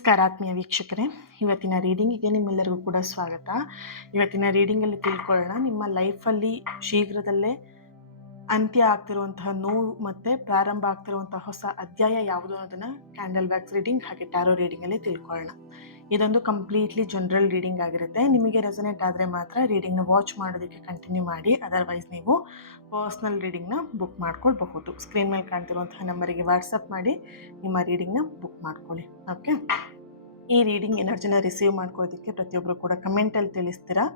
ನಮಸ್ಕಾರ ಆತ್ಮೀಯ ವೀಕ್ಷಕರೇ, ಇವತ್ತಿನ ರೀಡಿಂಗಿಗೆ ನಿಮ್ಮೆಲ್ಲರಿಗೂ ಕೂಡ ಸ್ವಾಗತ. ಇವತ್ತಿನ ರೀಡಿಂಗಲ್ಲಿ ತಿಳ್ಕೊಳ್ಳೋಣ, ನಿಮ್ಮ ಲೈಫಲ್ಲಿ ಶೀಘ್ರದಲ್ಲೇ ಅಂತ್ಯ ಆಗ್ತಿರುವಂತಹ ನೋವು ಮತ್ತು ಪ್ರಾರಂಭ ಆಗ್ತಿರುವಂತಹ ಹೊಸ ಅಧ್ಯಾಯ ಯಾವುದು ಅನ್ನೋದನ್ನು ಕ್ಯಾಂಡಲ್ ವ್ಯಾಕ್ಸ್ ರೀಡಿಂಗ್ ಹಾಗೆ ಟ್ಯಾರೋ ರೀಡಿಂಗಲ್ಲಿ ತಿಳ್ಕೊಳ್ಳೋಣ. ಇದೊಂದು ಕಂಪ್ಲೀಟ್ಲಿ ಜನರಲ್ ರೀಡಿಂಗ್ ಆಗಿರುತ್ತೆ. ನಿಮಗೆ ರೆಸನೇಟ್ ಆದರೆ ಮಾತ್ರ ರೀಡಿಂಗ್ನ ವಾಚ್ ಮಾಡೋದಕ್ಕೆ ಕಂಟಿನ್ಯೂ ಮಾಡಿ, ಅದರ್ವೈಸ್ ನೀವು ಪರ್ಸ್ನಲ್ ರೀಡಿಂಗ್ನ ಬುಕ್ ಮಾಡ್ಕೊಳ್ಬಹುದು. ಸ್ಕ್ರೀನ್ ಮೇಲೆ ಕಾಣ್ತಿರುವಂತಹ ನಂಬರಿಗೆ ವಾಟ್ಸಪ್ ಮಾಡಿ ನಿಮ್ಮ ರೀಡಿಂಗ್ನ ಬುಕ್ ಮಾಡ್ಕೊಳ್ಳಿ. ಓಕೆ, ಈ ರೀಡಿಂಗ್ ಎನರ್ಜಿನ ರಿಸೀವ್ ಮಾಡ್ಕೊಳ್ಳೋದಕ್ಕೆ ಪ್ರತಿಯೊಬ್ಬರು ಕೂಡ ಕಮೆಂಟಲ್ಲಿ ತಿಳಿಸ್ತೀರಾ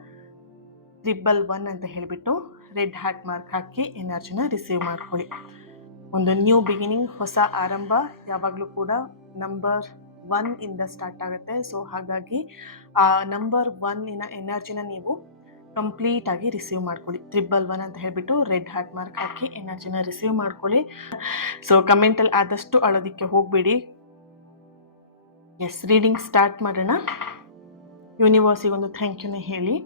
111 ಅಂತ ಹೇಳಿಬಿಟ್ಟು ರೆಡ್ ಹಾರ್ಟ್ ಮಾರ್ಕ್ ಹಾಕಿ ಎನರ್ಜಿನ ರಿಸೀವ್ ಮಾಡ್ಕೊಳ್ಳಿ. ಒಂದು ನ್ಯೂ ಬಿಗಿನಿಂಗ್, ಹೊಸ ಆರಂಭ ಯಾವಾಗಲೂ ಕೂಡ ನಂಬರ್ 1 ಇಂದ ಸ್ಟಾರ್ಟ್ ಆಗುತ್ತೆ. ಸೊ ಹಾಗಾಗಿ ಆ ನಂಬರ್ 1 ಎನರ್ಜಿನ ನೀವು ಕಂಪ್ಲೀಟ್ ಆಗಿ ರಿಸೀವ್ ಮಾಡ್ಕೊಳ್ಳಿ. 111 ಅಂತ ಹೇಳಿಬಿಟ್ಟು ರೆಡ್ ಹಾರ್ಟ್ ಮಾರ್ಕ್ ಹಾಕಿ ಎನರ್ಜಿನ ರಿಸೀವ್ ಮಾಡ್ಕೊಳ್ಳಿ. ಸೊ ಕಮೆಂಟಲ್ಲಿ ಆದಷ್ಟು ಅಳೋದಕ್ಕೆ ಹೋಗಬೇಡಿ. ಎಸ್, ರೀಡಿಂಗ್ ಸ್ಟಾರ್ಟ್ ಮಾಡೋಣ. ಯೂನಿವರ್ಸಿಗೆ ಒಂದು ಥ್ಯಾಂಕ್ ಯುನ ಹೇಳಿ.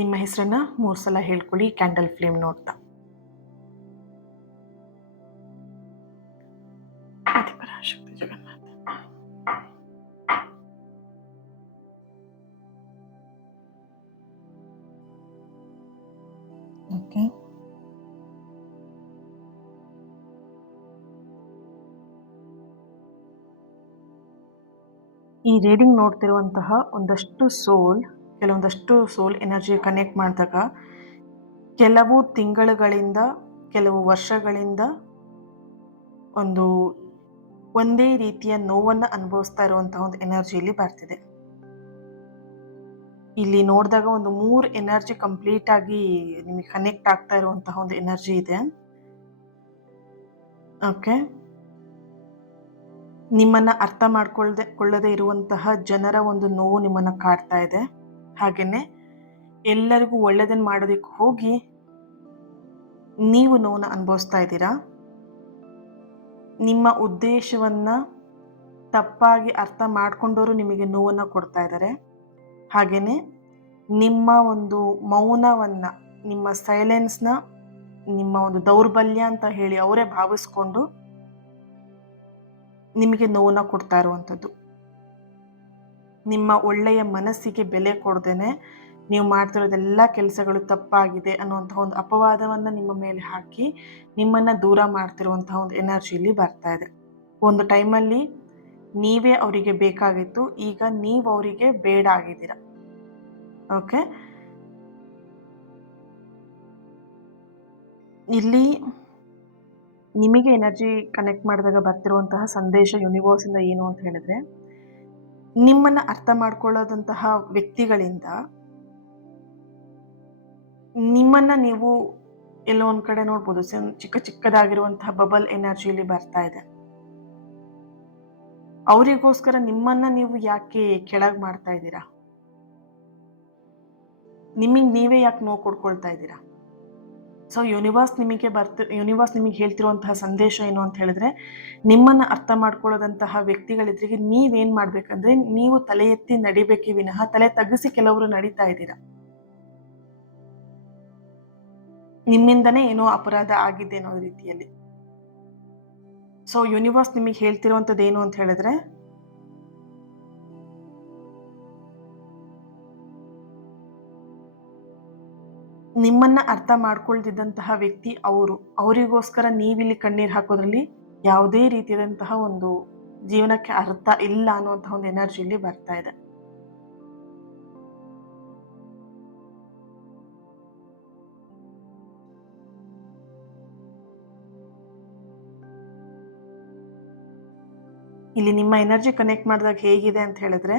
ನಿಮ್ಮ ಹೆಸರನ್ನ 3 ಸಲ ಹೇಳ್ಕೊಳ್ಳಿ ಕ್ಯಾಂಡಲ್ ಫ್ಲೇಮ್ ನೋಡ್ತಾ. ಆದಿಪರಾಶಕ್ತಿ ಜಗನ್ನಾಥ. ಓಕೆ, ಈ ರೀಡಿಂಗ್ ನೋಡ್ತಿರುವಂತಹ ಕೆಲವೊಂದಷ್ಟು ಸೋಲ್ ಎನರ್ಜಿ ಕನೆಕ್ಟ್ ಮಾಡಿದಾಗ ಕೆಲವು ತಿಂಗಳುಗಳಿಂದ ಕೆಲವು ವರ್ಷಗಳಿಂದ ಒಂದೇ ರೀತಿಯ ನೋವನ್ನು ಅನುಭವಿಸ್ತಾ ಇರುವಂತಹ ಒಂದು ಎನರ್ಜಿಯಲ್ಲಿ ಬರ್ತಿದೆ. ಇಲ್ಲಿ ನೋಡಿದಾಗ 3 ಎನರ್ಜಿ ಕಂಪ್ಲೀಟ್ ಆಗಿ ನಿಮಗೆ ಕನೆಕ್ಟ್ ಆಗ್ತಾ ಇರುವಂತಹ ಒಂದು ಎನರ್ಜಿ ಇದೆ. ಓಕೆ, ನಿಮ್ಮನ್ನ ಅರ್ಥ ಕೊಳ್ಳದೆ ಇರುವಂತಹ ಜನರ ಒಂದು ನೋವು ನಿಮ್ಮನ್ನ ಕಾಡ್ತಾ ಇದೆ. ಹಾಗೇನೆ ಎಲ್ಲರಿಗೂ ಒಳ್ಳೆದನ್ನು ಮಾಡೋದಕ್ಕೆ ಹೋಗಿ ನೀವು ನೋವನ್ನು ಅನುಭವಿಸ್ತಾ ಇದ್ದೀರಾ. ನಿಮ್ಮ ಉದ್ದೇಶವನ್ನ ತಪ್ಪಾಗಿ ಅರ್ಥ ಮಾಡ್ಕೊಂಡವರು ನಿಮಗೆ ನೋವನ್ನು ಕೊಡ್ತಾ ಇದ್ದಾರೆ. ಹಾಗೇನೆ ನಿಮ್ಮ ಒಂದು ಮೌನವನ್ನ, ನಿಮ್ಮ ಸೈಲೆನ್ಸ್ನ ನಿಮ್ಮ ಒಂದು ದೌರ್ಬಲ್ಯ ಅಂತ ಹೇಳಿ ಅವರೇ ಭಾವಿಸ್ಕೊಂಡು ನಿಮಗೆ ನೋವನ್ನು ಕೊಡ್ತಾ ಇರುವಂಥದ್ದು. ನಿಮ್ಮ ಒಳ್ಳೆಯ ಮನಸ್ಸಿಗೆ ಬೆಲೆ ಕೊಡದೇನೆ ನೀವು ಮಾಡ್ತಿರೋದೆಲ್ಲ ಕೆಲಸಗಳು ತಪ್ಪಾಗಿದೆ ಅನ್ನುವಂತಹ ಒಂದು ಅಪವಾದವನ್ನು ನಿಮ್ಮ ಮೇಲೆ ಹಾಕಿ ನಿಮ್ಮನ್ನು ದೂರ ಮಾಡ್ತಿರುವಂತಹ ಒಂದು ಎನರ್ಜಿಯಲ್ಲಿ ಬರ್ತಾ ಇದೆ. ಒಂದು ಟೈಮಲ್ಲಿ ನೀವೇ ಅವರಿಗೆ ಬೇಕಾಗಿತ್ತು, ಈಗ ನೀವು ಅವರಿಗೆ ಬೇಡ ಆಗಿದ್ದೀರ. ಓಕೆ, ಇಲ್ಲಿ ನಿಮಗೆ ಎನರ್ಜಿ ಕನೆಕ್ಟ್ ಮಾಡಿದಾಗ ಬರ್ತಿರುವಂತಹ ಸಂದೇಶ ಯೂನಿವರ್ಸಿಂದ ಏನು ಅಂತ ಹೇಳಿದ್ರೆ, ನಿಮ್ಮನ್ನ ಅರ್ಥ ಮಾಡ್ಕೊಳ್ಳೋದಂತಹ ವ್ಯಕ್ತಿಗಳಿಂದ ನಿಮ್ಮನ್ನ ನೀವು ಎಲ್ಲೋ ಒಂದ್ ಕಡೆ ನೋಡ್ಬೋದು ಚಿಕ್ಕದಾಗಿರುವಂತಹ ಬಬಲ್ ಎನರ್ಜಿಯಲ್ಲಿ ಬರ್ತಾ ಇದೆ. ಅವರಿಗೋಸ್ಕರ ನಿಮ್ಮನ್ನ ನೀವು ಯಾಕೆ ಕೆಳಗೆ ಮಾಡ್ತಾ ಇದ್ದೀರಾ? ನಿಮಗೆ ನೀವೇ ಯಾಕೆ ನೋವು ಕೊಡ್ಕೊಳ್ತಾ ಇದ್ದೀರಾ? ಸೊ ಯೂನಿವರ್ಸ್ ನಿಮಗೆ ಹೇಳ್ತಿರುವಂತಹ ಸಂದೇಶ ಏನು ಅಂತ ಹೇಳಿದ್ರೆ, ನಿಮ್ಮನ್ನ ಅರ್ಥ ಮಾಡ್ಕೊಳ್ಳೋದಂತಹ ವ್ಯಕ್ತಿಗಳಿದ್ರಿಗೆ ನೀವೇನ್ ಮಾಡ್ಬೇಕಂದ್ರೆ, ನೀವು ತಲೆ ಎತ್ತಿ ನಡಿಬೇಕೇ ವಿನಃ ತಲೆ ತಗ್ಗಿಸಿ ಕೆಲವರು ನಡೀತಾ ಇದ್ದೀರಾ. ನಿಮ್ಮಿಂದನೇ ಏನೋ ಅಪರಾಧ ಆಗಿದೆ ಅನ್ನೋ ರೀತಿಯಲ್ಲಿ. ಸೊ ಯೂನಿವರ್ಸ್ ನಿಮಗೆ ಹೇಳ್ತಿರುವಂಥದ್ದು ಏನು ಅಂತ ಹೇಳಿದ್ರೆ, ನಿಮ್ಮನ್ನ ಅರ್ಥ ಮಾಡ್ಕೊಳ್ತಿದ್ದಂತಹ ವ್ಯಕ್ತಿ ಅವರಿಗೋಸ್ಕರ ನೀವಿಲ್ಲಿ ಕಣ್ಣೀರು ಹಾಕೋದ್ರಲ್ಲಿ ಯಾವುದೇ ರೀತಿಯಾದಂತಹ ಒಂದು ಜೀವನಕ್ಕೆ ಅರ್ಥ ಇಲ್ಲ ಅನ್ನುವಂತಹ ಒಂದು ಎನರ್ಜಿಯಲ್ಲಿ ಬರ್ತಾ ಇದೆ. ಇಲ್ಲಿ ನಿಮ್ಮ ಎನರ್ಜಿ ಕನೆಕ್ಟ್ ಮಾಡಿದಾಗ ಹೇಗಿದೆ ಅಂತ ಹೇಳಿದ್ರೆ,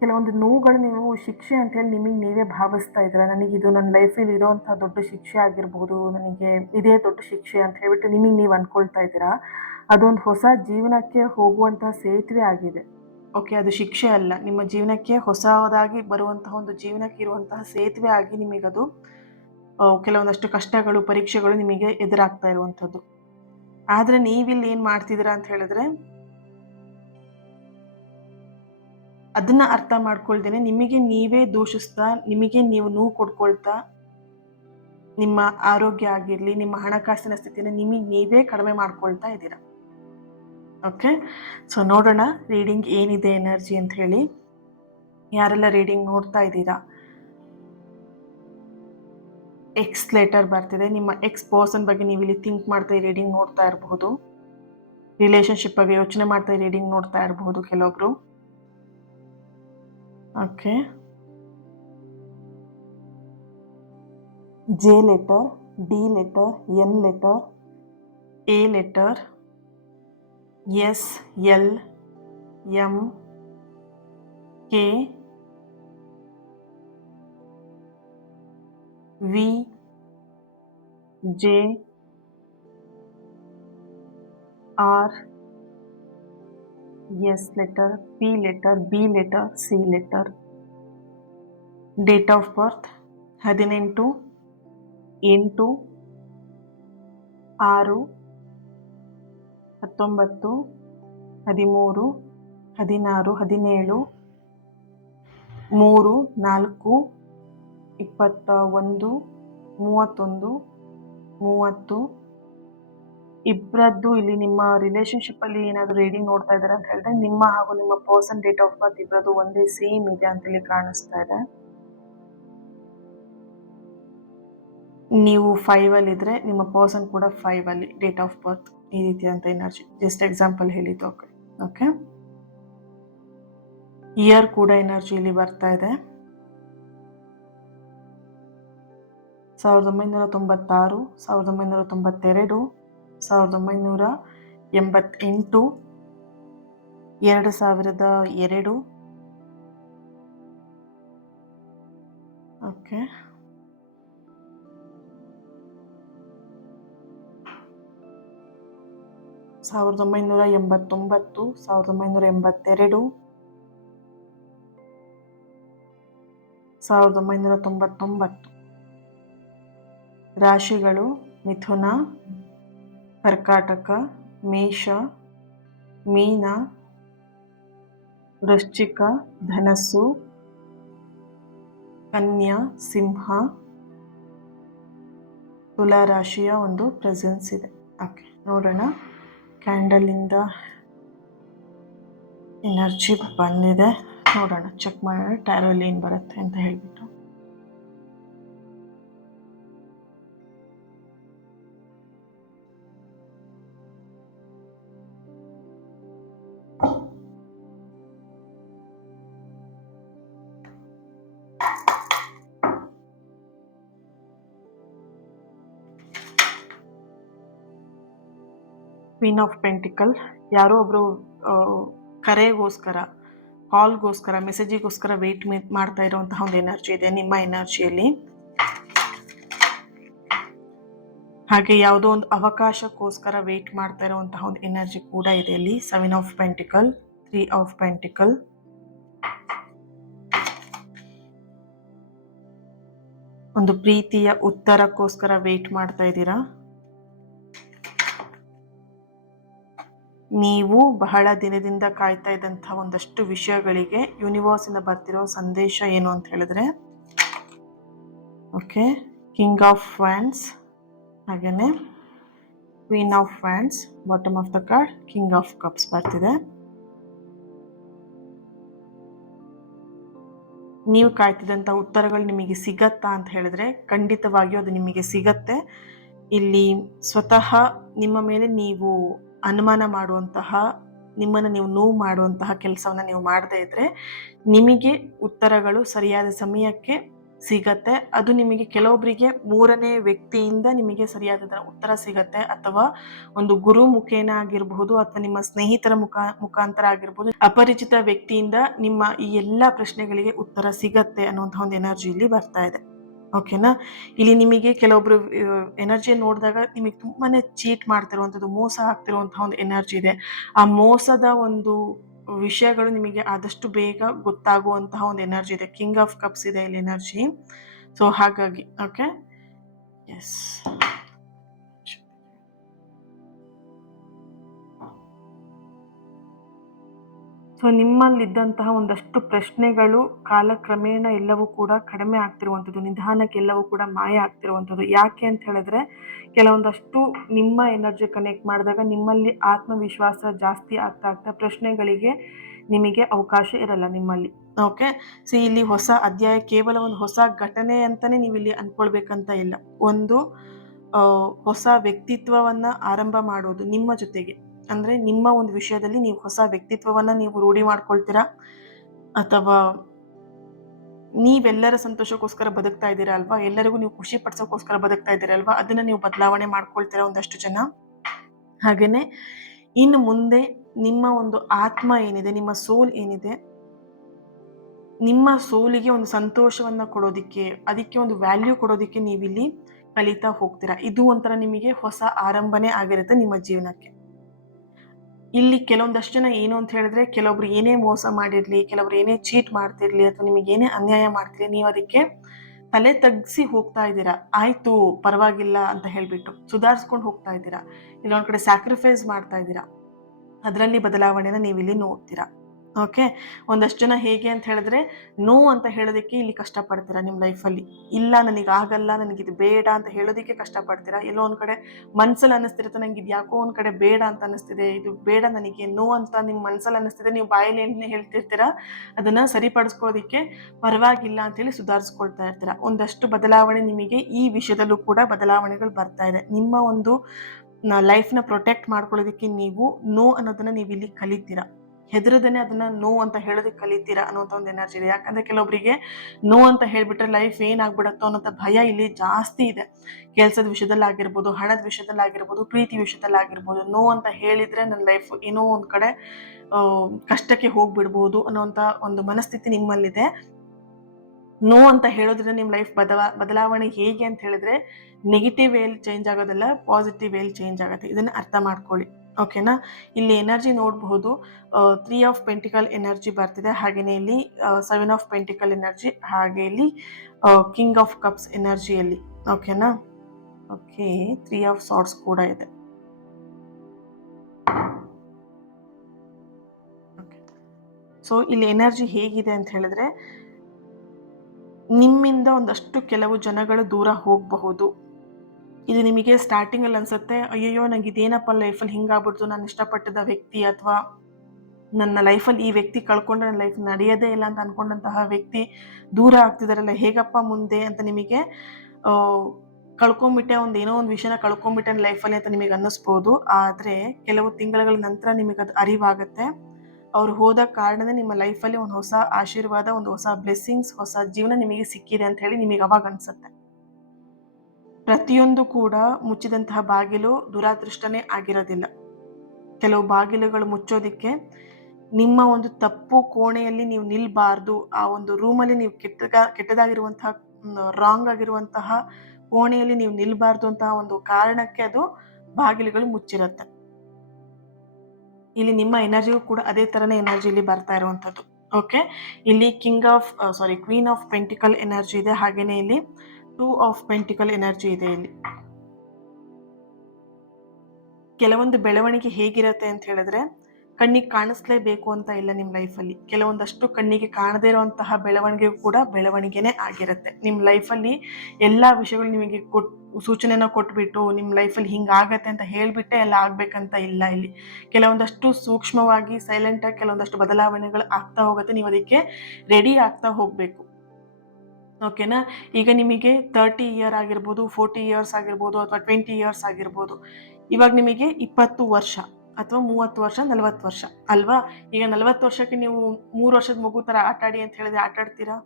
ಕೆಲವೊಂದು ನೋವುಗಳು ನೀವು ಶಿಕ್ಷೆ ಅಂತ ಹೇಳಿ ನಿಮಗೆ ನೀವೇ ಭಾವಿಸ್ತಾ ಇದ್ದೀರಾ. ನನಗಿದು ನನ್ನ ಲೈಫಲ್ಲಿ ಇರೋವಂಥ ದೊಡ್ಡ ಶಿಕ್ಷೆ ಆಗಿರ್ಬೋದು, ನನಗೆ ಇದೇ ದೊಡ್ಡ ಶಿಕ್ಷೆ ಅಂತ ಹೇಳ್ಬಿಟ್ಟು ನಿಮಗೆ ನೀವು ಅಂದ್ಕೊಳ್ತಾ ಇದ್ದೀರಾ. ಅದೊಂದು ಹೊಸ ಜೀವನಕ್ಕೆ ಹೋಗುವಂತಹ ಸೇತುವೆ ಆಗಿದೆ. ಓಕೆ, ಅದು ಶಿಕ್ಷೆ ಅಲ್ಲ, ನಿಮ್ಮ ಜೀವನಕ್ಕೆ ಹೊಸದಾಗಿ ಬರುವಂತಹ ಒಂದು ಜೀವನಕ್ಕೆ ಇರುವಂತಹ ಸೇತುವೆ ಆಗಿ ನಿಮಗದು ಕೆಲವೊಂದಷ್ಟು ಕಷ್ಟಗಳು, ಪರೀಕ್ಷೆಗಳು ನಿಮಗೆ ಎದುರಾಗ್ತಾ ಇರುವಂಥದ್ದು. ಆದರೆ ನೀವಿಲ್ಲಿ ಏನು ಮಾಡ್ತಿದ್ದೀರಾ ಅಂತ ಹೇಳಿದ್ರೆ, ಅದನ್ನ ಅರ್ಥ ಮಾಡ್ಕೊಳ್ದೇನೆ ನಿಮಗೆ ನೀವೇ ದೂಷಿಸ್ತಾ, ನಿಮಗೆ ನೀವು ನೋವು ಕೊಡ್ಕೊಳ್ತಾ, ನಿಮ್ಮ ಆರೋಗ್ಯ ಆಗಿರ್ಲಿ, ನಿಮ್ಮ ಹಣಕಾಸಿನ ಸ್ಥಿತಿನ ನಿಮಗೆ ನೀವೇ ಕಡಿಮೆ ಮಾಡ್ಕೊಳ್ತಾ ಇದ್ದೀರಾ. ಓಕೆ, ಸೊ ನೋಡೋಣ ರೀಡಿಂಗ್ ಏನಿದೆ ಎನರ್ಜಿ ಅಂತ ಹೇಳಿ. ಯಾರೆಲ್ಲ ರೀಡಿಂಗ್ ನೋಡ್ತಾ ಇದ್ದೀರಾ, ಎಕ್ಸ್ ಲೆಟರ್ ಬರ್ತಿದೆ. ನಿಮ್ಮ ಎಕ್ಸ್ ಪರ್ಸನ್ ಬಗ್ಗೆ ನೀವು ಇಲ್ಲಿ ಥಿಂಕ್ ಮಾಡ್ತಾ ರೀಡಿಂಗ್ ನೋಡ್ತಾ ಇರಬಹುದು. ರಿಲೇಶನ್ಶಿಪ್ ಬಗ್ಗೆ ಯೋಚನೆ ಮಾಡ್ತಾ ರೀಡಿಂಗ್ ನೋಡ್ತಾ ಇರಬಹುದು ಕೆಲವೊಬ್ರು. Okay, J letter, D letter, N letter, A letter, S, L, M, K, V, J, R, S letter, P letter, B letter, C letter. Date of birth 18/8/6, 19, 13, 16, 17, 3, 4, 21, 31, 30. ಇಬ್ಬರದ್ದು ಇಲ್ಲಿ ನಿಮ್ಮ ರಿಲೇಶನ್ಶಿಪ್ ಅಲ್ಲಿ ಏನಾದರೂ ರೀಡಿಂಗ್ ನೋಡ್ತಾ ಇದ್ದಾರೆ ಅಂತ ಹೇಳಿದ್ರೆ ನಿಮ್ಮ ಹಾಗೂ ನಿಮ್ಮ ಪರ್ಸನ್ ಡೇಟ್ ಆಫ್ ಬರ್ತ್ ಇಬ್ಬರದ್ದು ಒಂದೇ ಸೇಮ್ ಇದೆ ಅಂತೇಳಿ ಕಾಣಿಸ್ತಾ ಇದೆ. ನೀವು 5 ಅಲ್ಲಿ ಇದ್ರೆ ನಿಮ್ಮ ಪರ್ಸನ್ ಕೂಡ 5 ಅಲ್ಲಿ ಡೇಟ್ ಆಫ್ ಬರ್ತ್. ಈ ರೀತಿಯಾದಂಥ ಎನರ್ಜಿ ಜಸ್ಟ್ ಎಕ್ಸಾಂಪಲ್ ಹೇಳಿದ್ದು. ಓಕೆ, ಇಯರ್ ಕೂಡ ಎನರ್ಜಿ ಇಲ್ಲಿ ಬರ್ತಾ ಇದೆ. 1996, 1992, 1988, 2002. ಓಕೆ, 1989, 1982, 1999. ರಾಶಿಗಳು ಮಿಥುನ, ಕರ್ಕಾಟಕ, ಮೇಷ, ಮೀನ, ವೃಶ್ಚಿಕ, ಧನಸ್ಸು, ಕನ್ಯಾ, ಸಿಂಹ, ತುಲಾ ರಾಶಿಯ ಒಂದು ಪ್ರೆಸೆನ್ಸ್ ಇದೆ. ಓಕೆ, ನೋಡೋಣ. ಕ್ಯಾಂಡಲಿಂದ ಎನರ್ಜಿ ಬಂದಿದೆ, ನೋಡೋಣ, ಚೆಕ್ ಮಾಡೋಣ ಟ್ಯಾರೋಲಿ ಏನು ಬರುತ್ತೆ ಅಂತ ಹೇಳ್ಬಿಟ್ಟು. ಕ್ವೀನ್ ಆಫ್ ಪೆಂಟಿಕಲ್, ಯಾರೋ ಒಬ್ರು ಕರೆಗೋಸ್ಕರ, ಕಾಲ್ಗೋಸ್ಕರ, ಮೆಸೇಜಿಗೋಸ್ಕರ ವೆಯ್ಟ್ ಮಾಡ್ತಾ ಇರುವಂತಹ ಒಂದು ಎನರ್ಜಿ ಇದೆ ನಿಮ್ಮ ಎನರ್ಜಿಯಲ್ಲಿ. ಹಾಗೆ ಯಾವುದೋ ಒಂದು ಅವಕಾಶಕ್ಕೋಸ್ಕರ ವೆಯ್ಟ್ ಮಾಡ್ತಾ ಇರುವಂತಹ ಒಂದು ಎನರ್ಜಿ ಕೂಡ ಇದೆ ಇಲ್ಲಿ. 7 ಆಫ್ ಪೆಂಟಿಕಲ್, 3 ಆಫ್ ಪೆಂಟಿಕಲ್. ಒಂದು ಪ್ರೀತಿಯ ಉತ್ತರಕ್ಕೋಸ್ಕರ ವೆಯ್ಟ್ ಮಾಡ್ತಾ ಇದ್ದೀರಾ. ನೀವು ಬಹಳ ದಿನದಿಂದ ಕಾಯ್ತಾ ಇದ್ದಂತಹ ಒಂದಷ್ಟು ವಿಷಯಗಳಿಗೆ ಯೂನಿವರ್ಸ್ ಇಂದ ಬರ್ತಿರೋ ಸಂದೇಶ ಏನು ಅಂತ ಹೇಳಿದ್ರೆ, ಓಕೆ, ಕಿಂಗ್ ಆಫ್ ವ್ಯಾಂಡ್ಸ್, ಹಾಗೇನೆ queen of wands, bottom of the card king of cups ಬರ್ತಿದೆ. ನೀವು ಕಾಯ್ತಿದ್ದಂಥ ಉತ್ತರಗಳು ನಿಮಗೆ ಸಿಗತ್ತಾ ಅಂತ ಹೇಳಿದ್ರೆ ಖಂಡಿತವಾಗಿಯೂ ಅದು ನಿಮಗೆ ಸಿಗತ್ತೆ. ಇಲ್ಲಿ ಸ್ವತಃ ನಿಮ್ಮ ಮೇಲೆ ನೀವು ಅನುಮಾನ ಮಾಡುವಂತಹ, ನಿಮ್ಮನ್ನು ನೀವು ನೋವು ಮಾಡುವಂತಹ ಕೆಲಸವನ್ನು ನೀವು ಮಾಡದೇ ಇದ್ರೆ ನಿಮಗೆ ಉತ್ತರಗಳು ಸರಿಯಾದ ಸಮಯಕ್ಕೆ ಸಿಗತ್ತೆ. ಅದು ನಿಮಗೆ ಕೆಲವೊಬ್ಬರಿಗೆ 3ನೇ ವ್ಯಕ್ತಿಯಿಂದ ನಿಮಗೆ ಸರಿಯಾದ ಉತ್ತರ ಸಿಗತ್ತೆ, ಅಥವಾ ಒಂದು ಗುರು ಮುಖೇನ ಆಗಿರಬಹುದು, ಅಥವಾ ನಿಮ್ಮ ಸ್ನೇಹಿತರ ಮುಖಾಂತರ ಆಗಿರ್ಬೋದು, ಅಪರಿಚಿತ ವ್ಯಕ್ತಿಯಿಂದ ನಿಮ್ಮ ಈ ಎಲ್ಲ ಪ್ರಶ್ನೆಗಳಿಗೆ ಉತ್ತರ ಸಿಗತ್ತೆ ಅನ್ನುವಂತಹ ಒಂದು ಎನರ್ಜಿ ಇಲ್ಲಿ ಬರ್ತಾ ಇದೆ. ಓಕೆನಾ, ಇಲ್ಲಿ ನಿಮಗೆ ಕೆಲವೊಬ್ರು ಎನರ್ಜಿ ನೋಡಿದಾಗ ನಿಮಗೆ ತುಂಬಾನೇ ಚೀಟ್ ಮಾಡ್ತಿರುವಂಥದ್ದು, ಮೋಸ ಆಗ್ತಿರುವಂತಹ ಒಂದು ಎನರ್ಜಿ ಇದೆ. ಆ ಮೋಸದ ಒಂದು ವಿಷಯಗಳು ನಿಮಗೆ ಆದಷ್ಟು ಬೇಗ ಗೊತ್ತಾಗುವಂತಹ ಒಂದು ಎನರ್ಜಿ ಇದೆ. ಕಿಂಗ್ ಆಫ್ ಕಪ್ಸ್ ಇದೆ ಇಲ್ಲಿ ಎನರ್ಜಿ. ಸೊ ಹಾಗಾಗಿ ಓಕೆ, ಎಸ್, ಸೊ ನಿಮ್ಮಲ್ಲಿದ್ದಂತಹ ಒಂದಷ್ಟು ಪ್ರಶ್ನೆಗಳು ಕಾಲಕ್ರಮೇಣ ಎಲ್ಲವೂ ಕೂಡ ಕಡಿಮೆ ಆಗ್ತಿರುವಂಥದ್ದು, ನಿಧಾನಕ್ಕೆ ಎಲ್ಲವೂ ಕೂಡ ಮಾಯ ಆಗ್ತಿರುವಂಥದ್ದು. ಯಾಕೆ ಅಂತ ಹೇಳಿದ್ರೆ ಕೆಲವೊಂದಷ್ಟು ನಿಮ್ಮ ಎನರ್ಜಿ ಕನೆಕ್ಟ್ ಮಾಡಿದಾಗ ನಿಮ್ಮಲ್ಲಿ ಆತ್ಮವಿಶ್ವಾಸ ಜಾಸ್ತಿ ಆಗ್ತಾ ಆಗ್ತಾ ಪ್ರಶ್ನೆಗಳಿಗೆ ನಿಮಗೆ ಅವಕಾಶ ಇರಲ್ಲ ನಿಮ್ಮಲ್ಲಿ. ಓಕೆ, ಸಿ ಇಲ್ಲಿ ಹೊಸ ಅಧ್ಯಾಯ ಕೇವಲ ಒಂದು ಹೊಸ ಘಟನೆ ಅಂತಾನೆ ನೀವು ಇಲ್ಲಿ ಅನ್ಕೊಳ್ಬೇಕಂತ ಇಲ್ಲ. ಒಂದು ಹೊಸ ವ್ಯಕ್ತಿತ್ವವನ್ನ ಆರಂಭ ಮಾಡೋದು ನಿಮ್ಮ ಜೊತೆಗೆ, ಅಂದ್ರೆ ನಿಮ್ಮ ಒಂದು ವಿಷಯದಲ್ಲಿ ನೀವು ಹೊಸ ವ್ಯಕ್ತಿತ್ವವನ್ನ ನೀವು ರೂಢಿ ಮಾಡ್ಕೊಳ್ತೀರಾ, ಅಥವಾ ನೀವೆಲ್ಲರ ಸಂತೋಷಕ್ಕೋಸ್ಕರ ಬದುಕ್ತಾ ಇದ್ದೀರಾ ಅಲ್ವಾ, ಎಲ್ಲರಿಗೂ ನೀವು ಖುಷಿ ಪಡಿಸೋಕ್ಕೋಸ್ಕರ ಬದುಕ್ತಾ ಇದ್ದೀರಾ ಅಲ್ವಾ, ಅದನ್ನ ನೀವು ಬದಲಾವಣೆ ಮಾಡ್ಕೊಳ್ತೀರಾ ಒಂದಷ್ಟು ಜನ. ಹಾಗೇನೆ ಇನ್ನು ಮುಂದೆ ನಿಮ್ಮ ಒಂದು ಆತ್ಮ ಏನಿದೆ, ನಿಮ್ಮ ಸೋಲ್ ಏನಿದೆ, ನಿಮ್ಮ ಸೋಲಿಗೆ ಒಂದು ಸಂತೋಷವನ್ನ ಕೊಡೋದಿಕ್ಕೆ, ಅದಕ್ಕೆ ಒಂದು ವ್ಯಾಲ್ಯೂ ಕೊಡೋದಿಕ್ಕೆ ನೀವಿಲ್ಲಿ ಕಲಿತಾ ಹೋಗ್ತೀರಾ. ಇದು ಒಂಥರ ನಿಮಗೆ ಹೊಸ ಆರಂಭನೆ ಆಗಿರುತ್ತೆ ನಿಮ್ಮ ಜೀವನಕ್ಕೆ. ಇಲ್ಲಿ ಕೆಲವೊಂದಷ್ಟು ಜನ ಏನು ಅಂತ ಹೇಳಿದ್ರೆ, ಕೆಲವೊಬ್ರು ಏನೇ ಮೋಸ ಮಾಡಿರ್ಲಿ, ಕೆಲವೊಬ್ರು ಏನೇ ಚೀಟ್ ಮಾಡ್ತಿರ್ಲಿ, ಅಥವಾ ನಿಮಗೆ ಏನೇ ಅನ್ಯಾಯ ಮಾಡ್ತಿರ್ಲಿ, ನೀವು ಅದಕ್ಕೆ ತಲೆ ತಗ್ಸಿ ಹೋಗ್ತಾ ಇದ್ದೀರಾ. ಆಯ್ತು ಪರವಾಗಿಲ್ಲ ಅಂತ ಹೇಳ್ಬಿಟ್ಟು ಸುಧಾರಿಸ್ಕೊಂಡು ಹೋಗ್ತಾ ಇದ್ದೀರಾ. ಇಲ್ಲೊಂದ್ ಕಡೆ ಸ್ಯಾಕ್ರಿಫೈಸ್ ಮಾಡ್ತಾ ಇದ್ದೀರಾ. ಅದರಲ್ಲಿ ಬದಲಾವಣೆನ ನೀವಿಲ್ಲಿ ನೋಡ್ತೀರಾ. ಓಕೆ, ಒಂದಷ್ಟು ಜನ ಹೇಗೆ ಅಂತ ಹೇಳಿದ್ರೆ ನೋ ಅಂತ ಹೇಳೋದಕ್ಕೆ ಇಲ್ಲಿ ಕಷ್ಟಪಡ್ತೀರಾ ನಿಮ್ಮ ಲೈಫಲ್ಲಿ. ಇಲ್ಲ ನನಗಾಗಲ್ಲ, ನನಗಿದು ಬೇಡ ಅಂತ ಹೇಳೋದಕ್ಕೆ ಕಷ್ಟಪಡ್ತೀರಾ. ಎಲ್ಲೋ ಒಂದ್ ಕಡೆ ಮನ್ಸಲ್ಲಿ ಅನ್ನಿಸ್ತಿರುತ್ತೆ ನಂಗೆ ಇದು ಯಾಕೋ ಒಂದ್ ಕಡೆ ಬೇಡ ಅಂತ ಅನ್ನಿಸ್ತಿದೆ, ಇದು ಬೇಡ ನನಗೆ, ನೋ ಅಂತ ನಿಮ್ಮ ಮನ್ಸಲ್ಲಿ ಅನ್ನಿಸ್ತಿದೆ. ನೀವು ಬಾಯಲ್ಲಿ ಏನೇ ಹೇಳ್ತಿರ್ತೀರಾ ಅದನ್ನ ಸರಿಪಡಿಸ್ಕೊಳ್ಳೋದಿಕ್ಕೆ ಪರವಾಗಿಲ್ಲ ಅಂತ ಹೇಳಿ ಸುಧಾರಿಸ್ಕೊಳ್ತಾ ಇರ್ತೀರಾ. ಒಂದಷ್ಟು ಬದಲಾವಣೆ ನಿಮಗೆ ಈ ವಿಷಯದಲ್ಲೂ ಕೂಡ ಬದಲಾವಣೆಗಳು ಬರ್ತಾ ಇದೆ. ನಿಮ್ಮ ಒಂದು ಲೈಫ್ನ ಪ್ರೊಟೆಕ್ಟ್ ಮಾಡ್ಕೊಳ್ಳೋದಕ್ಕೆ ನೀವು ನೋ ಅನ್ನೋದನ್ನ ನೀವು ಇಲ್ಲಿ ಕಲಿತೀರಾ. ಹೆದರದೇನೆ ಅದನ್ನ ನೋ ಅಂತ ಹೇಳೋದಕ್ಕೆ ಕಲಿತೀರಾ ಅನ್ನೋಂಥ ಒಂದು ಎನರ್ಜಿ ಇದೆ. ಯಾಕಂದ್ರೆ ಕೆಲವೊಬ್ಬರಿಗೆ ನೋ ಅಂತ ಹೇಳ್ಬಿಟ್ರೆ ಲೈಫ್ ಏನಾಗ್ಬಿಡತ್ತೋ ಅನ್ನೋಂಥ ಭಯ ಇಲ್ಲಿ ಜಾಸ್ತಿ ಇದೆ. ಕೆಲಸದ ವಿಷಯದಲ್ಲಾಗಿರ್ಬೋದು, ಹಣದ ವಿಷಯದಲ್ಲಾಗಿರ್ಬೋದು, ಪ್ರೀತಿ ವಿಷಯದಲ್ಲಾಗಿರ್ಬೋದು. ನೋ ಅಂತ ಹೇಳಿದ್ರೆ ನನ್ನ ಲೈಫ್ ಏನೋ ಒಂದ್ ಕಡೆ ಕಷ್ಟಕ್ಕೆ ಹೋಗ್ಬಿಡ್ಬೋದು ಅನ್ನೋಂಥ ಒಂದು ಮನಸ್ಥಿತಿ ನಿಮ್ಮಲ್ಲಿದೆ. ನೋ ಅಂತ ಹೇಳೋದ್ರಿಂದ ನಿಮ್ಮ ಲೈಫ್ ಬದಲಾವಣೆ ಹೇಗೆ ಅಂತ ಹೇಳಿದ್ರೆ ನೆಗೆಟಿವ್ ವೇಲ್ ಚೇಂಜ್ ಆಗೋದಲ್ಲ, ಪಾಸಿಟಿವ್ ವೇಲ್ ಚೇಂಜ್ ಆಗುತ್ತೆ. ಇದನ್ನ ಅರ್ಥ ಮಾಡ್ಕೊಳ್ಳಿ. ಓಕೆನಾ, ಇಲ್ಲಿ ಎನರ್ಜಿ ನೋಡಬಹುದು. 3 ಆಫ್ ಪೆಂಟಿಕಲ್ ಎನರ್ಜಿ ಬರ್ತಿದೆ, ಹಾಗೇನೆ ಇಲ್ಲಿ 7 ಆಫ್ ಪೆಂಟಿಕಲ್ ಎನರ್ಜಿ, ಹಾಗೆ ಇಲ್ಲಿ ಕಿಂಗ್ ಆಫ್ ಕಪ್ಸ್ ಎನರ್ಜಿಯಲ್ಲಿ. ಓಕೆನಾ, ಓಕೆ, 3 ಆಫ್ ಸಾರ್ಟ್ಸ್ ಕೂಡ ಇದೆ. ಸೊ ಇಲ್ಲಿ ಎನರ್ಜಿ ಹೇಗಿದೆ ಅಂತ ಹೇಳಿದ್ರೆ ನಿಮ್ಮಿಂದ ಒಂದಷ್ಟು ಕೆಲವು ಜನಗಳು ದೂರ ಹೋಗಬಹುದು. ಇದು ನಿಮಗೆ ಸ್ಟಾರ್ಟಿಂಗ್ ಅಲ್ಲಿ ಅನ್ಸುತ್ತೆ, ಅಯ್ಯಯ್ಯೋ ನಂಗೆ ಇದೇನಪ್ಪ ಲೈಫಲ್ಲಿ ಹಿಂಗಾಗ್ಬಿಡ್ತು, ನಾನು ಇಷ್ಟಪಟ್ಟಿದ್ದ ವ್ಯಕ್ತಿ ಅಥವಾ ನನ್ನ ಲೈಫಲ್ಲಿ ಈ ವ್ಯಕ್ತಿ ಕಳ್ಕೊಂಡ್ರೆ ನನ್ನ ಲೈಫ್ ನಡೆಯೋದೇ ಇಲ್ಲ ಅಂತ ಅನ್ಕೊಂಡಂತಹ ವ್ಯಕ್ತಿ ದೂರ ಆಗ್ತಿದಾರಲ್ಲ, ಹೇಗಪ್ಪ ಮುಂದೆ ಅಂತ ನಿಮಗೆ ಕಳ್ಕೊಂಡ್ಬಿಟ್ಟೆ, ಏನೋ ಒಂದು ವಿಷಯನ ಕಳ್ಕೊಂಡ್ಬಿಟ್ಟೆ ಲೈಫಲ್ಲಿ ಅಂತ ನಿಮಗೆ ಅನ್ನಿಸ್ಬೋದು. ಆದ್ರೆ ಕೆಲವು ತಿಂಗಳ ನಂತರ ನಿಮಗೆ ಅದು ಅರಿವಾಗುತ್ತೆ. ಅವ್ರು ಹೋದ ಕಾರಣನೇ ನಿಮ್ಮ ಲೈಫಲ್ಲಿ ಒಂದು ಹೊಸ ಆಶೀರ್ವಾದ, ಒಂದು ಹೊಸ ಬ್ಲೆಸ್ಸಿಂಗ್ಸ್, ಹೊಸ ಜೀವನ ನಿಮಗೆ ಸಿಕ್ಕಿದೆ ಅಂತ ಹೇಳಿ ನಿಮಗೆ ಅವಾಗ ಅನ್ಸುತ್ತೆ. ಪ್ರತಿಯೊಂದು ಕೂಡ ಮುಚ್ಚಿದಂತಹ ಬಾಗಿಲು ದುರಾದೃಷ್ಟನೇ ಆಗಿರೋದಿಲ್ಲ. ಕೆಲವು ಬಾಗಿಲುಗಳು ಮುಚ್ಚೋದಿಕ್ಕೆ ನಿಮ್ಮ ಒಂದು ತಪ್ಪು ಕೋಣೆಯಲ್ಲಿ ನೀವು ನಿಲ್ಬಾರ್ದು, ಆ ಒಂದು ರೂಮಲ್ಲಿ ನೀವು ಕೆಟ್ಟದಾಗಿರುವಂತಹ ರಾಂಗ್ ಆಗಿರುವಂತಹ ಕೋಣೆಯಲ್ಲಿ ನೀವು ನಿಲ್ಬಾರ್ದು ಅಂತ ಒಂದು ಕಾರಣಕ್ಕೆ ಅದು ಬಾಗಿಲುಗಳು ಮುಚ್ಚಿರುತ್ತೆ. ಇಲ್ಲಿ ನಿಮ್ಮ ಎನರ್ಜಿಗೂ ಕೂಡ ಅದೇ ತರನೇ ಎನರ್ಜಿ ಇಲ್ಲಿ ಬರ್ತಾ ಇರುವಂತದ್ದು. ಓಕೆ, ಇಲ್ಲಿ ಕ್ವೀನ್ ಆಫ್ ಪೆಂಟಿಕಲ್ ಎನರ್ಜಿ ಇದೆ, ಹಾಗೇನೆ ಇಲ್ಲಿ 2 ಆಫ್ ಪೆಂಟಿಕಲ್ ಎನರ್ಜಿ ಇದೆ. ಇಲ್ಲಿ ಕೆಲವೊಂದು ಬೆಳವಣಿಗೆ ಹೇಗಿರತ್ತೆ ಅಂತ ಹೇಳಿದ್ರೆ ಕಣ್ಣಿಗೆ ಕಾಣಿಸ್ಲೇಬೇಕು ಅಂತ ಇಲ್ಲ ನಿಮ್ಮ ಲೈಫಲ್ಲಿ. ಕೆಲವೊಂದಷ್ಟು ಕಣ್ಣಿಗೆ ಕಾಣದೇ ಇರುವಂತಹ ಬೆಳವಣಿಗೆ ಕೂಡ ಬೆಳವಣಿಗೆನೇ ಆಗಿರುತ್ತೆ. ನಿಮ್ಮ ಲೈಫಲ್ಲಿ ಎಲ್ಲಾ ವಿಷಯಗಳು ನಿಮಗೆ ಸೂಚನೆನ ಕೊಟ್ಬಿಟ್ಟು ನಿಮ್ಮ ಲೈಫಲ್ಲಿ ಹಿಂಗಾಗತ್ತೆ ಅಂತ ಹೇಳ್ಬಿಟ್ಟೆ ಎಲ್ಲ ಆಗ್ಬೇಕಂತ ಇಲ್ಲ. ಇಲ್ಲಿ ಕೆಲವೊಂದಷ್ಟು ಸೂಕ್ಷ್ಮವಾಗಿ ಸೈಲೆಂಟ್ ಆಗಿ ಕೆಲವೊಂದಷ್ಟು ಬದಲಾವಣೆಗಳು ಆಗ್ತಾ ಹೋಗುತ್ತೆ. ನೀವು ಅದಕ್ಕೆ ರೆಡಿ ಆಗ್ತಾ ಹೋಗ್ಬೇಕು. ಓಕೆನಾ, ಈಗ ನಿಮಗೆ 30 ಇಯರ್ ಆಗಿರ್ಬೋದು, 40 ಇಯರ್ಸ್ ಆಗಿರ್ಬೋದು, ಅಥವಾ 20 ಇಯರ್ಸ್ ಆಗಿರ್ಬೋದು. ಇವಾಗ ನಿಮಗೆ 20 ವರ್ಷ ಅಥವಾ 30 ವರ್ಷ, 40 ವರ್ಷ ಅಲ್ವಾ. ಈಗ 40 ವರ್ಷಕ್ಕೆ ನೀವು 3 ವರ್ಷದ ಮಗು ತರ ಆಟಾಡಿ ಅಂತ ಹೇಳಿದ್ರೆ ಆಟಾಡ್ತೀರಾ?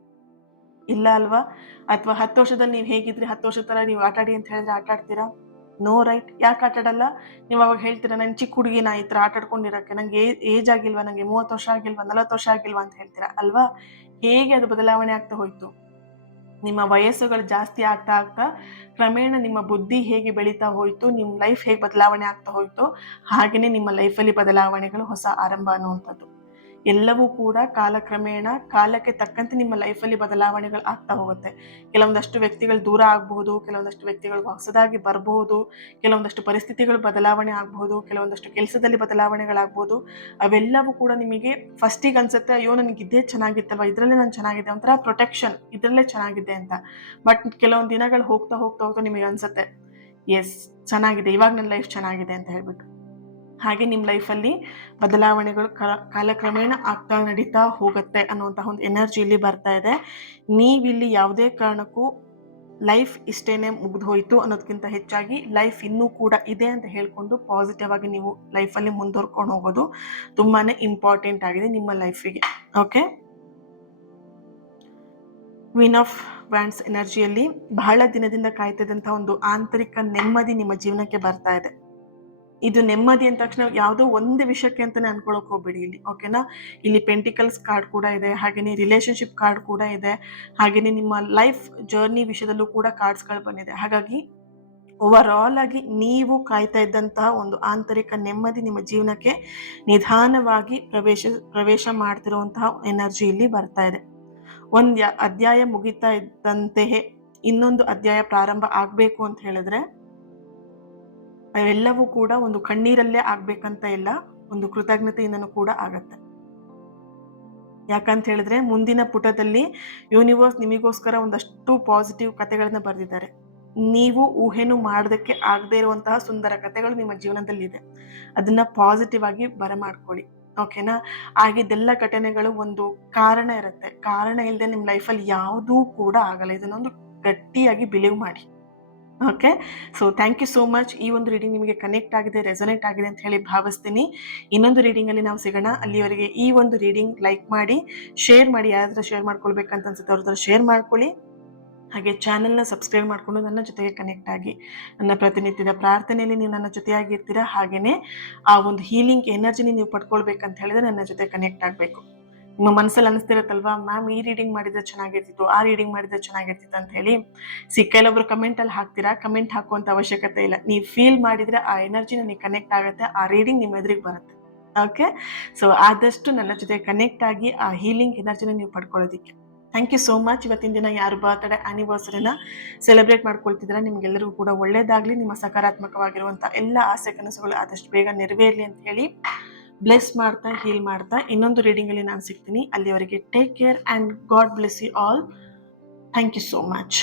ಇಲ್ಲ ಅಲ್ವಾ. ಅಥವಾ 10 ವರ್ಷದಲ್ಲಿ ನೀವು ಹೇಗಿದ್ರಿ 10 ವರ್ಷದ ತರ ನೀವು ಆಟಾಡಿ ಅಂತ ಹೇಳಿದ್ರೆ ಆಟಾಡ್ತೀರಾ? No, right. ಯಾಕೆ ಆಟಾಡಲ್ಲ? ನೀವು ಅವಾಗ ಹೇಳ್ತೀರಾ ನಾನು ಚಿಕ್ಕ ಹುಡುಗಿನ ಈ ತರ ಆಟಾಡ್ಕೊಂಡಿರಕ್ಕೆ, ನಂಗೆ ಏಜ್ ಆಗಿಲ್ವಾ, ನಂಗೆ 30 ವರ್ಷ ಆಗಿಲ್ವಾ, 40 ವರ್ಷ ಆಗಿಲ್ವಾ ಅಂತ ಹೇಳ್ತೀರಾ ಅಲ್ವಾ. ಹೇಗೆ ಅದು ಬದಲಾವಣೆ ಆಗ್ತಾ ಹೋಯ್ತು? ನಿಮ್ಮ ವಯಸ್ಸುಗಳು ಜಾಸ್ತಿ ಆಗ್ತಾ ಆಗ್ತಾ ಕ್ರಮೇಣ ನಿಮ್ಮ ಬುದ್ಧಿ ಹೇಗೆ ಬೆಳೀತಾ ಹೋಯ್ತು, ನಿಮ್ಮ ಲೈಫ್ ಹೇಗೆ ಬದಲಾವಣೆ ಆಗ್ತಾ ಹೋಯ್ತು, ಹಾಗೇನೆ ನಿಮ್ಮ ಲೈಫಲ್ಲಿ ಬದಲಾವಣೆಗಳು ಹೊಸ ಆರಂಭ ಅನ್ನುವಂಥದ್ದು. ಎಲ್ಲವೂ ಕೂಡ ಕಾಲಕ್ರಮೇಣ ಕಾಲಕ್ಕೆ ತಕ್ಕಂತೆ ನಿಮ್ಮ ಲೈಫಲ್ಲಿ ಬದಲಾವಣೆಗಳು ಆಗ್ತಾ ಹೋಗುತ್ತೆ. ಕೆಲವೊಂದಷ್ಟು ವ್ಯಕ್ತಿಗಳು ದೂರ ಆಗಬಹುದು, ಕೆಲವೊಂದಷ್ಟು ವ್ಯಕ್ತಿಗಳು ಹೊಸದಾಗಿ ಬರಬಹುದು, ಕೆಲವೊಂದಷ್ಟು ಪರಿಸ್ಥಿತಿಗಳು ಬದಲಾವಣೆ ಆಗಬಹುದು, ಕೆಲವೊಂದಷ್ಟು ಕೆಲಸದಲ್ಲಿ ಬದಲಾವಣೆಗಳಾಗ್ಬೋದು. ಅವೆಲ್ಲವೂ ಕೂಡ ನಿಮಗೆ ಫಸ್ಟಿಗೆ ಅನ್ಸುತ್ತೆ, ಅಯ್ಯೋ ನನಗೆ ಇದೇ ಚೆನ್ನಾಗಿತ್ತಲ್ವ, ಇದರಲ್ಲೇ ನಾನು ಚೆನ್ನಾಗಿದೆ, ಒಂಥರ ಪ್ರೊಟೆಕ್ಷನ್, ಇದರಲ್ಲೇ ಚೆನ್ನಾಗಿದೆ ಅಂತ. ಬಟ್ ಕೆಲವೊಂದು ದಿನಗಳು ಹೋಗ್ತಾ ಹೋಗ್ತಾ ಹೋಗ್ತಾ ನಿಮಗೆ ಅನ್ಸುತ್ತೆ, ಎಸ್ ಚೆನ್ನಾಗಿದೆ, ಇವಾಗ ನನ್ನ ಲೈಫ್ ಚೆನ್ನಾಗಿದೆ ಅಂತ ಹೇಳ್ಬಿಟ್ಟು. ಹಾಗೆ ನಿಮ್ಮ ಲೈಫಲ್ಲಿ ಬದಲಾವಣೆಗಳು ಕಾಲಕ್ರಮೇಣ ಆಗ್ತಾ ನಡೀತಾ ಹೋಗುತ್ತೆ ಅನ್ನುವಂತಹ ಒಂದು ಎನರ್ಜಿ ಇಲ್ಲಿ ಬರ್ತಾ ಇದೆ. ನೀವಿಲ್ಲಿ ಯಾವುದೇ ಕಾರಣಕ್ಕೂ ಲೈಫ್ ಇಷ್ಟೇನೆ ಮುಗಿದು ಹೋಯಿತು ಅನ್ನೋದಕ್ಕಿಂತ ಹೆಚ್ಚಾಗಿ ಲೈಫ್ ಇನ್ನೂ ಕೂಡ ಇದೆ ಅಂತ ಹೇಳ್ಕೊಂಡು ಪಾಸಿಟಿವ್ ಆಗಿ ನೀವು ಲೈಫಲ್ಲಿ ಮುಂದುವರ್ಕೊಂಡು ಹೋಗೋದು ತುಂಬಾನೇ ಇಂಪಾರ್ಟೆಂಟ್ ಆಗಿದೆ ನಿಮ್ಮ ಲೈಫಿಗೆ. ಓಕೆ, ಕ್ವೀನ್ ಆಫ್ ವ್ಯಾಂಡ್ಸ್ ಎನರ್ಜಿಯಲ್ಲಿ ಬಹಳ ದಿನದಿಂದ ಕಾಯ್ತಿದ್ದಂತಹ ಒಂದು ಆಂತರಿಕ ನೆಮ್ಮದಿ ನಿಮ್ಮ ಜೀವನಕ್ಕೆ ಬರ್ತಾ ಇದೆ. ಇದು ನೆಮ್ಮದಿ ಅಂದ ತಕ್ಷಣ ಯಾವುದೋ ಒಂದು ವಿಷಯಕ್ಕೆ ಅಂತಾನೆ ಅನ್ಕೊಳಕ್ ಹೋಗ್ಬೇಡಿ ಇಲ್ಲಿ, ಓಕೆನಾ. ಇಲ್ಲಿ ಪೆಂಟಿಕಲ್ಸ್ ಕಾರ್ಡ್ ಕೂಡ ಇದೆ, ಹಾಗೇನೆ ರಿಲೇಶನ್ಶಿಪ್ ಕಾರ್ಡ್ ಕೂಡ ಇದೆ, ಹಾಗೇನೆ ನಿಮ್ಮ ಲೈಫ್ ಜರ್ನಿ ವಿಷಯದಲ್ಲೂ ಕೂಡ ಕಾರ್ಡ್ಸ್ಗಳು ಬಂದಿದೆ. ಹಾಗಾಗಿ ಓವರ್ ಆಲ್ ಆಗಿ ನೀವು ಕಾಯ್ತಾ ಇದ್ದಂತಹ ಒಂದು ಆಂತರಿಕ ನೆಮ್ಮದಿ ನಿಮ್ಮ ಜೀವನಕ್ಕೆ ನಿಧಾನವಾಗಿ ಪ್ರವೇಶ ಮಾಡ್ತಿರುವಂತಹ ಎನರ್ಜಿ ಇಲ್ಲಿ ಬರ್ತಾ ಇದೆ. ಒಂದು ಅಧ್ಯಾಯ ಮುಗಿತಾ ಇದ್ದಂತೆಯೇ ಇನ್ನೊಂದು ಅಧ್ಯಾಯ ಪ್ರಾರಂಭ ಆಗ್ಬೇಕು ಅಂತ ಹೇಳಿದ್ರೆ ಅವೆಲ್ಲವೂ ಕೂಡ ಒಂದು ಕಣ್ಣೀರಲ್ಲೇ ಆಗ್ಬೇಕಂತ ಇಲ್ಲ, ಒಂದು ಕೃತಜ್ಞತೆಯಿಂದನೂ ಕೂಡ ಆಗತ್ತೆ. ಯಾಕಂತ ಹೇಳಿದ್ರೆ ಮುಂದಿನ ಪುಟದಲ್ಲಿ ಯೂನಿವರ್ಸ್ ನಿಮಗೋಸ್ಕರ ಒಂದಷ್ಟು ಪಾಸಿಟಿವ್ ಕಥೆಗಳನ್ನ ಬರೆದಿದ್ದಾರೆ. ನೀವು ಊಹೆನೂ ಮಾಡೋದಕ್ಕೆ ಆಗದೆ ಇರುವಂತಹ ಸುಂದರ ಕಥೆಗಳು ನಿಮ್ಮ ಜೀವನದಲ್ಲಿದೆ. ಅದನ್ನ ಪಾಸಿಟಿವ್ ಆಗಿ ಬರಮಾಡ್ಕೊಳ್ಳಿ, ಓಕೆನಾ. ಆಗಿದ್ದೆಲ್ಲ ಘಟನೆಗಳು ಒಂದು ಕಾರಣ ಇರುತ್ತೆ. ಕಾರಣ ಇಲ್ಲದೆ ನಿಮ್ಮ ಲೈಫಲ್ಲಿ ಯಾವುದೂ ಕೂಡ ಆಗಲ್ಲ. ಇದನ್ನೊಂದು ಗಟ್ಟಿಯಾಗಿ ಬಿಲೀವ್ ಮಾಡಿ. Okay, so thank you so much. ಈ ಒಂದು ರೀಡಿಂಗ್ ನಿಮಗೆ ಕನೆಕ್ಟ್ ಆಗಿದೆ, ರೆಸೊನೇಟ್ ಆಗಿದೆ ಅಂತ ಹೇಳಿ ಭಾವಿಸ್ತೀನಿ. ಇನ್ನೊಂದು ರೀಡಿಂಗಲ್ಲಿ ನಾವು ಸಿಗೋಣ. ಅಲ್ಲಿವರೆಗೆ ಈ ಒಂದು ರೀಡಿಂಗ್ ಲೈಕ್ ಮಾಡಿ, ಶೇರ್ ಮಾಡಿ, ಯಾರಾದ್ರೂ ಶೇರ್ ಮಾಡ್ಕೊಳ್ಬೇಕಂತ ಅನ್ಸುತ್ತೆ ಅವ್ರ ಹತ್ರ ಶೇರ್ ಮಾಡ್ಕೊಳ್ಳಿ. ಹಾಗೆ ಚಾನೆಲ್ನ ಸಬ್ಸ್ಕ್ರೈಬ್ ಮಾಡಿಕೊಂಡು ನನ್ನ ಜೊತೆಗೆ ಕನೆಕ್ಟ್ ಆಗಿ, ನನ್ನ ಪ್ರತಿನಿತ್ಯದ ಪ್ರಾರ್ಥನೆಯಲ್ಲಿ ನೀವು ನನ್ನ ಜೊತೆಯಾಗಿರ್ತೀರಾ. ಹಾಗೆಯೇ ಆ ಒಂದು ಹೀಲಿಂಗ್ ಎನರ್ಜಿನಿ ನೀವು ಪಡ್ಕೊಳ್ಬೇಕಂತ ಹೇಳಿದ್ರೆ ನನ್ನ ಜೊತೆ ಕನೆಕ್ಟ್ ಆಗಬೇಕು. ನಿಮ್ಮ ಮನಸ್ಸಲ್ಲಿ ಅನಿಸ್ತಿರತ್ತಲ್ವಾ, ಮ್ಯಾಮ್ ಈ ರೀಡಿಂಗ್ ಮಾಡಿದ್ರೆ ಚೆನ್ನಾಗಿರ್ತಿತ್ತು, ಆ ರೀಡಿಂಗ್ ಮಾಡಿದ್ರೆ ಚೆನ್ನಾಗಿರ್ತಿತ್ತು ಅಂತ ಹೇಳಿ. ಕೆಲವೊಬ್ರು ಕಮೆಂಟಲ್ಲಿ ಹಾಕ್ತೀರಾ, ಕಮೆಂಟ್ ಹಾಕುವಂಥ ಅವಶ್ಯಕತೆ ಇಲ್ಲ. ನೀವು ಫೀಲ್ ಮಾಡಿದ್ರೆ ಆ ಎನರ್ಜಿ ನನಗೆ ಕನೆಕ್ಟ್ ಆಗುತ್ತೆ, ಆ ರೀಡಿಂಗ್ ನಿಮ್ಮ ಎದುರಿಗೆ ಬರುತ್ತೆ. ಓಕೆ, ಸೊ ಆದಷ್ಟು ನನ್ನ ಜೊತೆ ಕನೆಕ್ಟ್ ಆಗಿ ಆ ಹೀಲಿಂಗ್ ಎನರ್ಜಿನ ನೀವು ಪಡ್ಕೊಳ್ಳೋದಿಕ್ಕೆ. Thank you so much. ಇವತ್ತಿನ ದಿನ ಯಾರು ಬರ್ತ್ಡೇ ಆನಿವರ್ಸರಿನ ಸೆಲೆಬ್ರೇಟ್ ಮಾಡ್ಕೊಳ್ತಿದ್ರೆ ನಿಮ್ಗೆಲ್ಲರಿಗೂ ಕೂಡ ಒಳ್ಳೇದಾಗ್ಲಿ. ನಿಮ್ಮ ಸಕಾರಾತ್ಮಕವಾಗಿರುವಂಥ ಎಲ್ಲ ಆಸೆ ಕನಸುಗಳು ಆದಷ್ಟು ಬೇಗ ನೆರವೇರಲಿ ಅಂತ ಹೇಳಿ ಬ್ಲೆಸ್ ಮಾಡ್ತಾ, ಹೀಲ್ ಮಾಡ್ತಾ ಇನ್ನೊಂದು ರೀಡಿಂಗಲ್ಲಿ ನಾನು ಸಿಗ್ತೀನಿ. ಅಲ್ಲಿವರೆಗೆ take care and God bless you all. Thank you so much.